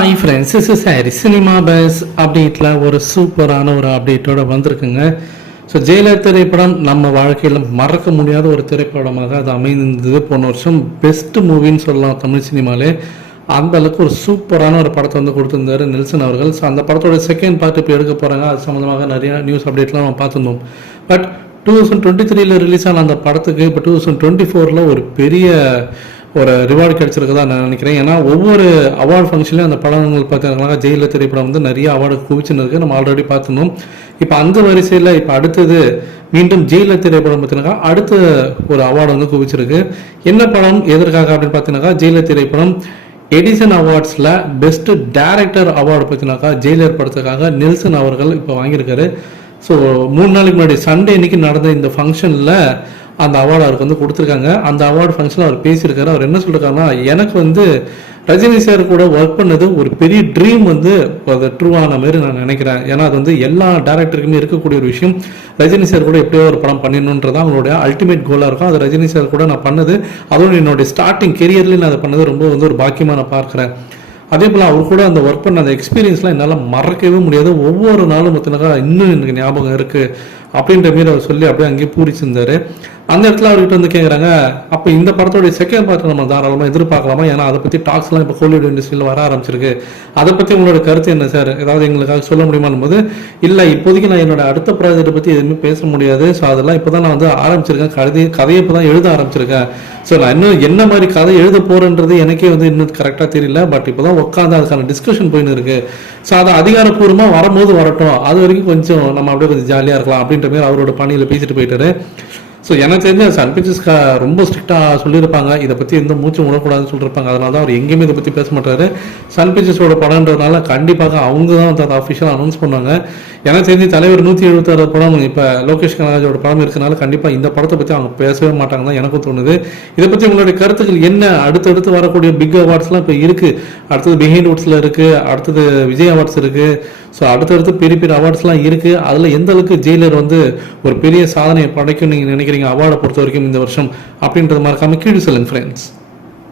Hi friends is சாரி cinema base அப்டேட்டில் ஒரு சூப்பரான ஒரு அப்டேட்டோட வந்திருக்குங்க. ஸோ ஜெயலலிதா திரைப்படம் நம்ம வாழ்க்கையில் மறக்க முடியாத ஒரு திரைப்படமாக அது அமைந்திருந்தது போன வருஷம். பெஸ்ட் மூவின்னு சொல்லலாம் தமிழ் சினிமாலே. அந்த அளவுக்கு ஒரு சூப்பரான ஒரு படத்தை வந்து கொடுத்துருந்தாரு நெல்சன் அவர்கள். ஸோ அந்த படத்தோட செகண்ட் பார்ட் இப்போ எடுக்க போகிறாங்க அது சம்மந்தமாக நிறையா நியூஸ் அப்டேட்லாம் நம்ம பார்த்துருந்தோம். பட் டூ தௌசண்ட் டுவெண்ட்டி த்ரீல ரிலீஸ் ஆன அந்த படத்துக்கு இப்போ டூ தௌசண்ட் டுவெண்ட்டி ஃபோரில் ஒரு பெரிய ஒரு ரிவார்டு கிடைச்சிருக்கதா நான் நினைக்கிறேன். ஏன்னா ஒவ்வொரு அவார்டு ஃபங்க்ஷன்லையும் அந்த படங்கள் பார்த்தீங்கன்னா ஜெயில திரைப்படம் வந்து நிறைய அவார்டு குவிச்சுன்னு இருக்கு நம்ம ஆல்ரெடி பார்த்துருந்தோம். இப்போ அந்த வரிசையில் இப்போ அடுத்தது மீண்டும் ஜெயில திரைப்படம் பார்த்தீங்கன்னா அடுத்த ஒரு அவார்டு வந்து குவிச்சிருக்கு. என்ன படம் எதற்காக அப்படின்னு பார்த்தீங்கன்னா ஜெயில திரைப்படம் எடிசன் அவார்ட்ஸில் பெஸ்ட் டேரக்டர் அவார்டு பார்த்தீங்கன்னாக்கா ஜெயிலர் படத்துக்காக நெல்சன் அவர்கள் இப்போ வாங்கியிருக்காரு. ஸோ மூணு நாளைக்கு முன்னாடி சண்டே இன்னைக்கு நடந்த இந்த ஃபங்க்ஷனில் அந்த அவார்டு அவருக்கு வந்து கொடுத்துருக்காங்க. அந்த அவார்டு ஃபங்க்ஷனில் அவர் பேசியிருக்காரு. அவர் என்ன சொல்லிருக்காருன்னா எனக்கு வந்து ரஜினி சார் கூட ஒர்க் பண்ணது ஒரு பெரிய ட்ரீம் வந்து அது ட்ரூ ஆன மாதிரி நான் நினைக்கிறேன். ஏன்னா அது வந்து எல்லா டேரக்டருக்குமே இருக்கக்கூடிய ஒரு விஷயம். ரஜினி சார் கூட எப்படியோ ஒரு படம் பண்ணிடணுன்றது அவங்களுடைய அல்டிமேட் கோலாக இருக்கும். அது ரஜினி சார் கூட நான் பண்ணது. அதுவும் என்னுடைய ஸ்டார்டிங் கெரியர்லேயும் நான் அதை பண்ணது ரொம்ப வந்து ஒரு பாக்கியமாக நான் பார்க்குறேன். அதே போல் அவர் கூட அந்த ஒர்க் பண்ண அந்த எக்ஸ்பீரியன்ஸ்லாம் என்னால் மறக்கவே முடியாது. ஒவ்வொரு நாளும் பார்த்தீங்கன்னா இன்னும் எனக்கு ஞாபகம் இருக்குது அப்படின்ற மாரி அவர் சொல்லி அப்படியே அங்கேயே பூரிச்சிருந்தாரு. அந்த இடத்துல அவர்கிட்ட வந்து கேட்குறாங்க அப்போ இந்த படத்தோடைய செகண்ட் பார்ட் நம்ம தாராளமாக எதிர்பார்க்கலாமா? ஏன்னா அதை பற்றி டாக்ஸ்லாம் இப்போ ஹாலிவுட் இண்டஸ்ட்ரியில் வர ஆரம்பிச்சிருக்கு. அதை பற்றி உங்களோட கருத்து என்ன சார் ஏதாவது எங்களுக்காக சொல்ல முடியுமான்னு போது இல்லை இப்போதைக்கு நான் என்னோட அடுத்த ப்ராஜெக்ட்டை பற்றி எதுவுமே பேச முடியாது. ஸோ அதெல்லாம் இப்போ தான் நான் வந்து ஆரம்பிச்சிருக்கேன். கதை கதையை இப்போ தான் எழுத ஆரம்பிச்சிருக்கேன். ஸோ நான் இன்னும் என்ன மாதிரி கதை எழுத போகிறேன்றது எனக்கே வந்து இன்னும் கரெக்டாக தெரியல. பட் இப்போ தான் உட்காந்து அதுக்கான டிஸ்கஷன் போயின்னு இருக்குது ஸோ அது அதிகாரப்பூர்வமாக வரும்போது வரட்டும். அது வரைக்கும் கொஞ்சம் நம்ம அப்படியே கொஞ்சம் ஜாலியாக இருக்கலாம் அப்படின்ற மாதிரி அவரோட பணியில் பேசிட்டு போயிட்டாரு. ஸோ எனக்கு தெரிஞ்ச சன் பிக்சர்ஸ் ரொம்ப ஸ்ட்ரிக்டாக சொல்லியிருப்பாங்க இதை பற்றி எந்த மூச்சும் விடக்கூடாதுன்னு சொல்லியிருப்பாங்க. அதனால தான் அவர் எங்கேயுமே இதை பற்றி பேச மாட்டாரு. சன் பிக்சர்ஸோட படம்ன்றதுனால கண்டிப்பாக அவங்க தான் வந்து அதை அஃபிஷியலாக அனௌன்ஸ் பண்ணுவாங்க. எனக்கு தெரிஞ்சு தலைவர் நூற்றி எழுபத்தாறு படம் இப்போ லோகேஷ் கனராஜோட படம் இருக்கனால கண்டிப்பாக இந்த படத்தை பற்றி அவங்க பேசவே மாட்டாங்க தான் எனக்கும் தோணுது. இதை பற்றி உங்களுடைய கருத்துக்கள் என்ன? அடுத்தடுத்து வரக்கூடிய பிக் அவார்ட்ஸ்லாம் இப்போ இருக்குது அடுத்தது பிஹைண்ட் வுட்ஸில் இருக்குது அடுத்தது விஜய் அவார்ட்ஸ் இருக்குது ஸோ அடுத்தடுத்து பெரிய பெரிய அவார்ட்ஸ்லாம் இருக்குது அதில் எந்த அளவுக்கு ஜெயிலர் வந்து ஒரு பெரிய சாதனையை படைக்கும் நீங்கள் நினைக்கிறீங்க? அவார்டை பொறுத்த வரைக்கும் இந்த வருஷம் அப்படின்றது மறக்காம கீழே சொல்லுங்க ஃப்ரெண்ட்ஸ்